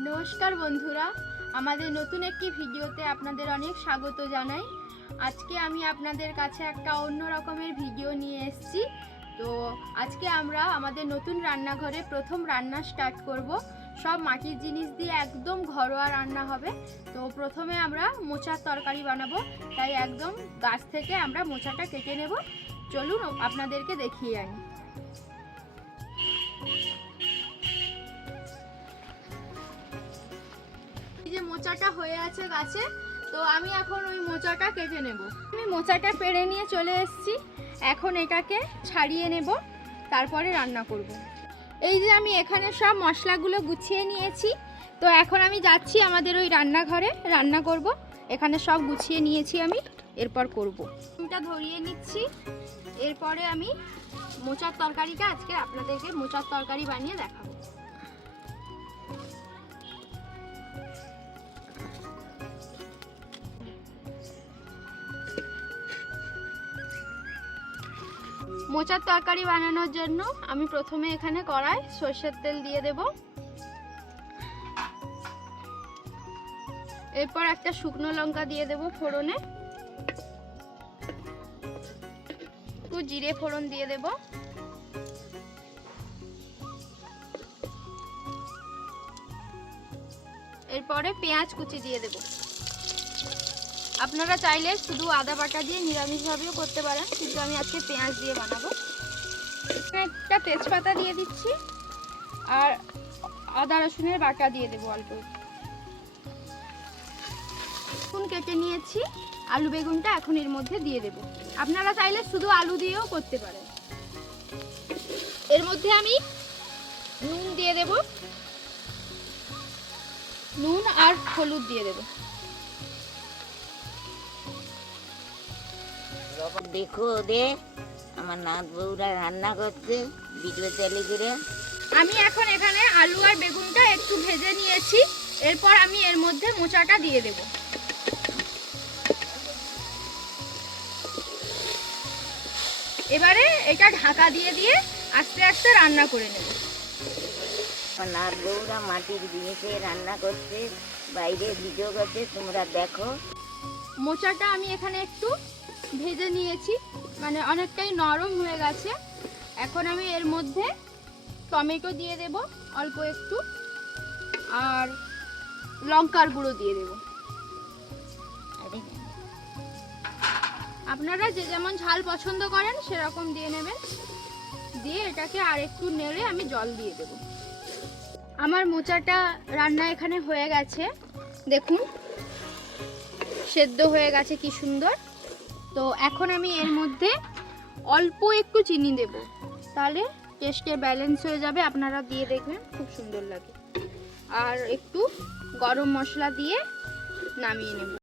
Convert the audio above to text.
নমস্কার বন্ধুরা, আমাদের নতুন একটি ভিডিওতে আপনাদের অনেক স্বাগত জানাই। আজকে আমি আপনাদের কাছে একটা অন্য রকমের ভিডিও নিয়ে এসেছি। তো আজকে আমরা আমাদের নতুন রান্নাঘরে প্রথম রান্না স্টার্ট করব। সব মাটির জিনিস দিয়ে একদম ঘরোয়া রান্না হবে। তো প্রথমে আমরা মোচার তরকারি বানাবো, তাই একদম গাছ থেকে আমরা মোচাটা কেটে নেব। চলুন আপনাদেরকে দেখিয়ে আনি। যে মোচাটা হয়ে আছে গাছে, তো আমি এখন ওই মোচাটা কেটে নেব। আমি মোচাটা পেড়ে নিয়ে চলে এসেছি, এখন এটাকে ছাড়িয়ে নেব, তারপরে রান্না করব। এই যে আমি এখানে সব মশলাগুলো গুছিয়ে নিয়েছি। তো এখন আমি যাচ্ছি আমাদের ওই রান্নাঘরে রান্না করব। এখানে সব গুছিয়ে নিয়েছি আমি, এরপর করব। এটা ধরিয়ে নিচ্ছি, এরপরে আমি মোচার তরকারিটা আজকে আপনাদেরকে মোচার তরকারি বানিয়ে দেখাবো। মোচার তরকারি বানানোর জন্য আমি প্রথমে এখানে কড়াই সরষের তেল দিয়ে দেব। এরপর একটা শুকনো লঙ্কা দিয়ে দেব ফোড়নে, একটু জিরে ফোড়ন দিয়ে দেব। এরপরে পেঁয়াজ কুচি দিয়ে দেব। আপনারা চাইলে শুধু আদা বাটা দিয়ে নিরামিষভাবেও করতে পারেন, কিন্তু আমি আজকে পেঁয়াজ দিয়ে বানাবো। একটা তেজপাতা দিয়ে দিচ্ছি আর আদা রসুনের বাটা দিয়ে দেবো অল্প। বেগুন কেটে নিয়েছি, আলু বেগুনটা এখন এর মধ্যে দিয়ে দেব। আপনারা চাইলে শুধু আলু দিয়েও করতে পারেন। এর মধ্যে আমি নুন দিয়ে দেব, নুন আর হলুদ দিয়ে দেব। দেখো ওদের আমার নাত বউরা রান্না করছে ভিডিও চালিয়ে করে। আমি এখন এখানে আলু আর বেগুনটা একটু ভেজে নিয়েছি, এরপর আমি এর মধ্যে মোচাটা দিয়ে দেব। এবারে এটা ঢাকা দিয়ে দিয়ে আস্তে আস্তে রান্না করে নেব। আমার নাত বউরা মাটির জিনিসে রান্না করছে, বাইরে ভিডিও করছে, তোমরা দেখো। মোচাটা আমি এখানে একটু ভেজে নিয়েছি, মানে অনেকটাই নরম হয়ে গেছে। এখন আমি এর মধ্যে টমেটো দিয়ে দেব অল্প একটু, আর লঙ্কার গুঁড়ো দিয়ে দেব। আপনারা যে যেমন ঝাল পছন্দ করেন সেরকম দিয়ে নেবেন। দিয়ে এটাকে আর একটু নেড়ে আমি জল দিয়ে দেব। আমার মোচাটা রান্না এখানে হয়ে গেছে, দেখুন সেদ্ধ হয়ে গেছে কি সুন্দর। তো এখন আমি এর মধ্যে অল্প একটু চিনি দেব, তাহলে টেস্টে ব্যালেন্স হয়ে যাবে। আপনারা দিয়ে দেখবেন, খুব সুন্দর লাগে। আর একটু গরম মশলা দিয়ে নামিয়ে নেব।